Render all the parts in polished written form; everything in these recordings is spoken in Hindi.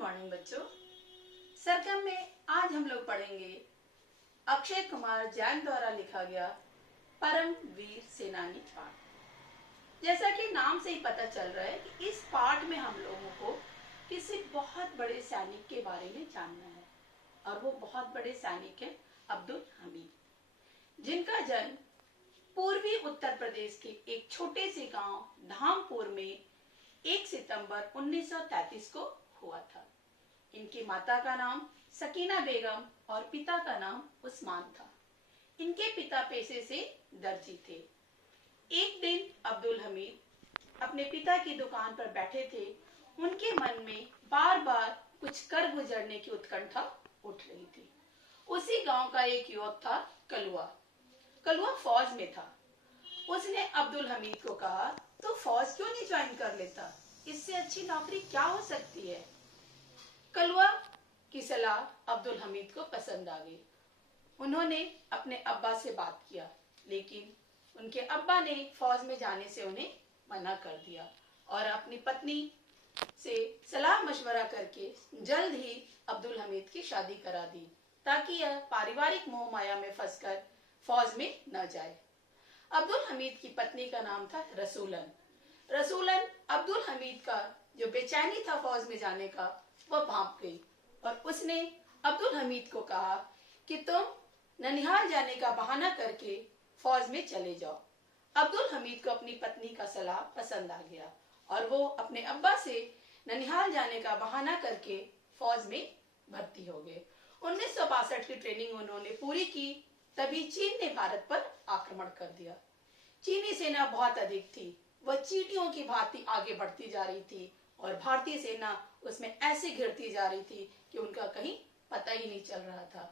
मॉर्निंग बच्चों। सरगम में आज हम लोग पढ़ेंगे अक्षय कुमार जैन द्वारा लिखा गया परम वीर सेनानी पाठ। जैसा कि नाम से ही पता चल रहा है कि इस पाठ में हम लोगों को किसी बहुत बड़े सैनिक के बारे में जानना है और वो बहुत बड़े सैनिक हैं अब्दुल हमीद, जिनका जन्म पूर्वी उत्तर प्रदेश के एक छोटे से गांव धामपुर में 1 सितंबर 1933 को हुआ था। इनकी माता का नाम सकीना बेगम और पिता का नाम उस्मान था। इनके पिता पेशे से दर्जी थे। एक दिन अब्दुल हमीद अपने पिता की दुकान पर बैठे थे। उनके मन में बार बार कुछ कर गुजरने की उत्कंठा उठ रही थी। उसी गांव का एक युवक था कलुआ फौज में था। उसने अब्दुल हमीद को कहा, तो फौज क्यों नहीं ज्वाइन कर लेता? इससे अच्छी नौकरी क्या हो सकती है? कलुआ की सलाह अब्दुल हमीद को पसंद आ गई। उन्होंने अपने अब्बा से बात किया, लेकिन उनके अब्बा ने फौज में जाने से उन्हें मना कर दिया और अपनी पत्नी से सलाह मशवरा करके जल्द ही अब्दुल हमीद की शादी करा दी, ताकि यह पारिवारिक मोह माया में फंसकर फौज में न जाए। अब्दुल हमीद की पत्नी का नाम था रसूलन अब्दुल हमीद का जो बेचैनी था फौज में जाने का, वह भाप गई और उसने अब्दुल हमीद को कहा कि तुम ननिहाल जाने का बहाना करके फौज में चले जाओ। अब्दुल हमीद को अपनी पत्नी का सलाह पसंद आ गया और वो अपने अब्बा से ननिहाल जाने का बहाना करके फौज में भर्ती हो गए। 1962 की ट्रेनिंग उन्होंने पूरी की, तभी चीन ने भारत पर आक्रमण कर दिया। चीनी सेना बहुत अधिक थी, वह चींटियों की भांति आगे बढ़ती जा रही थी और भारतीय सेना उसमें ऐसे घिरती जा रही थी कि उनका कहीं पता ही नहीं चल रहा था।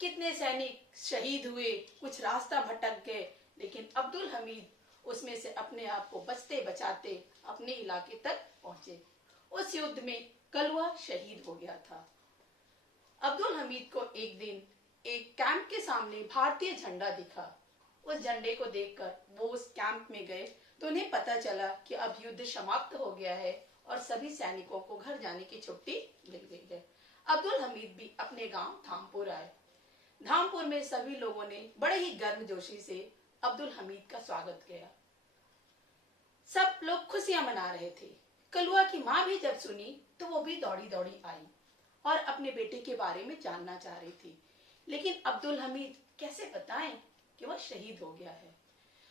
कितने सैनिक शहीद हुए, कुछ रास्ता भटक गए, लेकिन अब्दुल हमीद उसमें से अपने आप को बचते बचाते अपने इलाके तक पहुंचे। उस युद्ध में कलुआ शहीद हो गया था। अब्दुल हमीद को एक दिन एक कैंप के सामने भारतीय झंडा दिखा। उस झंडे को देखकर वो उस कैंप में गए तो उन्हें पता चला कि अब युद्ध समाप्त हो गया है और सभी सैनिकों को घर जाने की छुट्टी मिल गई है। अब्दुल हमीद भी अपने गांव धामपुर आए। धामपुर में सभी लोगों ने बड़े ही गर्मजोशी से अब्दुल हमीद का स्वागत किया। सब लोग खुशियां मना रहे थे। कलुआ की माँ भी जब सुनी तो वो भी दौड़ी दौड़ी आई और अपने बेटे के बारे में जानना चाह रही थी, लेकिन अब्दुल हमीद कैसे बताएं कि वह शहीद हो गया है।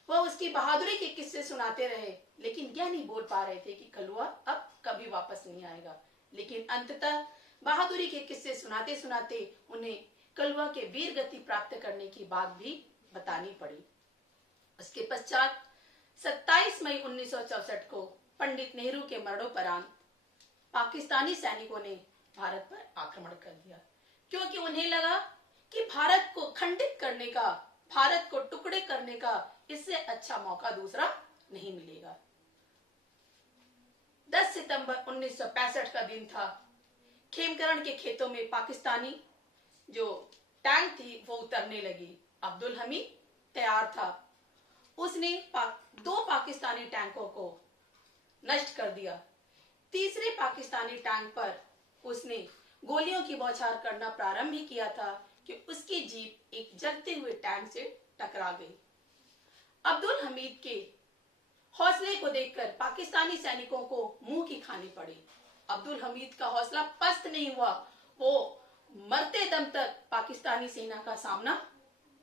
वह उसकी बहादुरी के किस्से सुनाते रहे, लेकिन यह नहीं बोल पा रहे थे कि कलुआ अब कभी वापस नहीं आएगा। लेकिन अंततः बहादुरी के किस्से सुनाते सुनाते उन्हें कलुआ के वीर गति प्राप्त करने की बात भी बतानी पड़ी। उसके पश्चात 27 मई 1964 को पंडित नेहरू के मरणोपरांत पाकिस्तानी सैनिकों ने भारत पर आक्रमण कर दिया, क्योंकि उन्हें लगा कि भारत को खंडित करने का, भारत को टुकड़े करने का इससे अच्छा मौका दूसरा नहीं मिलेगा। 10 सितंबर 1965 का दिन था। खेमकरण के खेतों में पाकिस्तानी जो टैंक थी वो उतरने लगी। अब्दुल हमीद तैयार था। उसने 2 पाकिस्तानी टैंकों को नष्ट कर दिया। तीसरे पाकिस्तानी टैंक पर उसने गोलियों की बौछार करना प्रारंभ ही किया था कि उसकी जीप एक जलते हुए टैंक से टकरा गई। अब्दुल हमीद के हौसले को देखकर पाकिस्तानी सैनिकों को मुंह की खानी पड़ी। अब्दुल हमीद का हौसला पस्त नहीं हुआ। वो मरते दम तक पाकिस्तानी सेना का सामना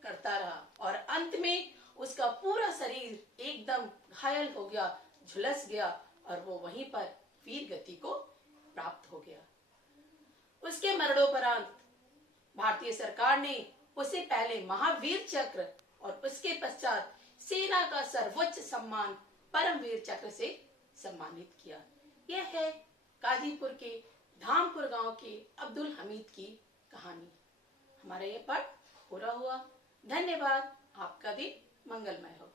करता रहा और अंत में उसका पूरा शरीर एकदम घायल हो गया, झुलस गया और वो वहीं पर वीर गति को प्राप्त हो गया। उसके मरणोपरांत भारतीय सरकार ने उसे पहले महावीर चक्र और उसके पश्चात सेना का सर्वोच्च सम्मान परमवीर चक्र से सम्मानित किया। यह है गाजीपुर के धामपुर गांव के अब्दुल हमीद की कहानी। हमारा यह पाठ पूरा हुआ। धन्यवाद। आपका दिन मंगलमय हो।